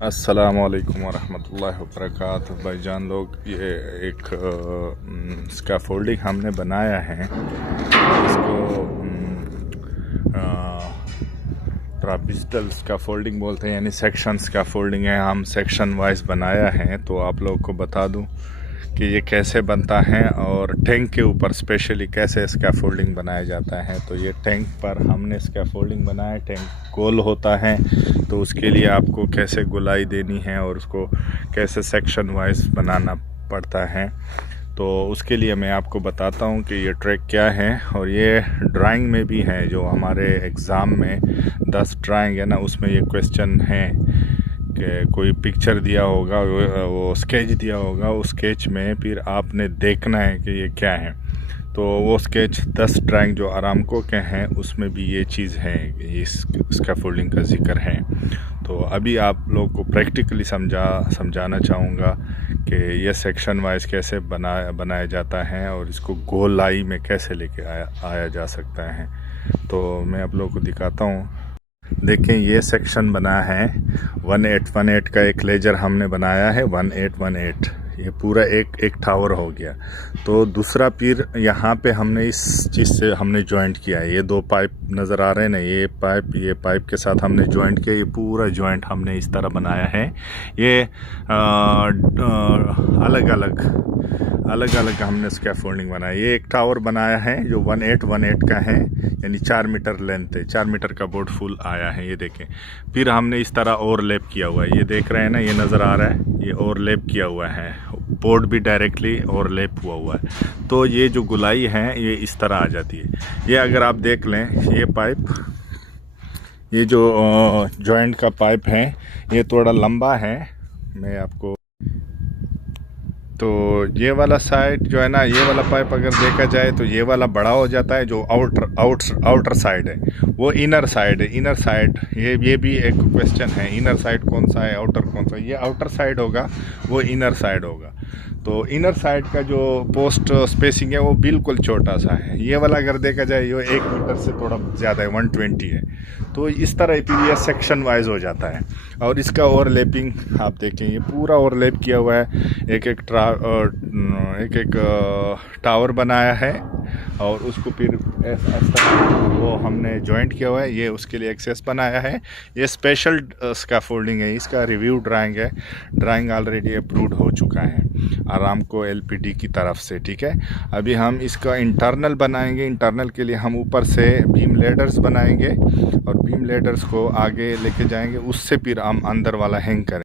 अस्सलाम वालेकुम वरहमतुल्लाहि वबरकातुहू। भाईजान लोग, ये एक स्कैफोल्डिंग हमने बनाया है। इसको ट्रापिस्टल स्कैफोल्डिंग बोलते हैं, यानी सेक्शन स्कैफोल्डिंग है। हम सेक्शन वाइज बनाया है। तो आप लोग को बता दूं कि ये कैसे बनता है और टैंक के ऊपर स्पेशली कैसे स्कैफोल्डिंग बनाया जाता है। तो ये टैंक पर हमने स्कैफोल्डिंग बनाया। टैंक गोल होता है, तो उसके लिए आपको कैसे गोलाई देनी है और उसको कैसे सेक्शन वाइज बनाना पड़ता है, तो उसके लिए मैं आपको बताता हूँ कि ये ट्रैक क्या है। और ये ड्राइंग में भी है, जो हमारे एग्ज़ाम में 10 ड्राइंग है ना, उसमें ये क्वेश्चन है कि कोई पिक्चर दिया होगा, वो स्केच दिया होगा, उस स्केच में फिर आपने देखना है कि ये क्या है। तो वो स्केच 10 ड्राइंग जो आरामको के हैं, उसमें भी ये चीज़ है, इस स्कैफोल्डिंग का जिक्र है। तो अभी आप लोग को प्रैक्टिकली समझाना चाहूँगा कि ये सेक्शन वाइज कैसे बनाया जाता है और इसको गोलाई में कैसे लेके आया जा सकता है। तो मैं आप लोगों को दिखाता हूँ। देखें, ये सेक्शन बना है 1818 का एक लेजर हमने बनाया है। 1818 ये पूरा एक टावर हो गया। तो दूसरा पीर यहाँ पे हमने इस चीज़ से हमने जॉइंट किया है। ये 2 पाइप नज़र आ रहे हैं ना, ये पाइप के साथ हमने जॉइंट किया। ये पूरा जॉइंट हमने इस तरह बनाया है। ये अलग अलग हमने स्कैफोल्डिंग बनाया। ये एक टावर बनाया है जो 1818 का है, यानी 4 मीटर लेंथ है। 4 मीटर का बोर्ड फुल आया है, ये देखें। फिर हमने इस तरह ओवरलैप किया हुआ है, ये देख रहे हैं ना, ये नज़र आ रहा है, ये ओवरलैप किया हुआ है। बोर्ड भी डायरेक्टली ओवरलैप हुआ है। तो ये जो गुलाई है ये इस तरह आ जाती है। ये अगर आप देख लें, ये पाइप, ये जो जॉइंट का पाइप है, ये थोड़ा लंबा है। मैं आपको, तो ये वाला साइड जो है ना, ये वाला पाइप अगर देखा जाए तो ये वाला बड़ा हो जाता है। जो आउटर साइड है वो इनर साइड है। इनर साइड, ये भी एक क्वेश्चन है, इनर साइड कौन सा है, आउटर कौन सा है। ये आउटर साइड होगा, वो इनर साइड होगा। तो इनर साइड का जो पोस्ट स्पेसिंग है वो बिल्कुल छोटा सा है। ये वाला अगर देखा जाए ये 1 मीटर से थोड़ा ज़्यादा है, 120 है। तो इस तरह फिर ये सेक्शन वाइज हो जाता है। और इसका ओवरलैपिंग आप देखें, ये पूरा ओवरलैप किया हुआ है। एक एक टावर बनाया है और उसको फिर वो हमने जॉइंट किया हुआ है। ये उसके लिए एक्सेस बनाया है। ये स्पेशल स्कैफोल्डिंग है, इसका रिव्यू ड्राइंग है। ड्राइंग ऑलरेडी अप्रूव्ड हो चुका है आरामको एलपीडी की तरफ से, ठीक है। अभी हम इसका इंटरनल बनाएंगे। इंटरनल के लिए हम ऊपर से बीम लेडर्स बनाएंगे और बीम लेडर्स को आगे लेके जाएंगे, उससे फिर हम अंदर वाला हैंग करेंगे।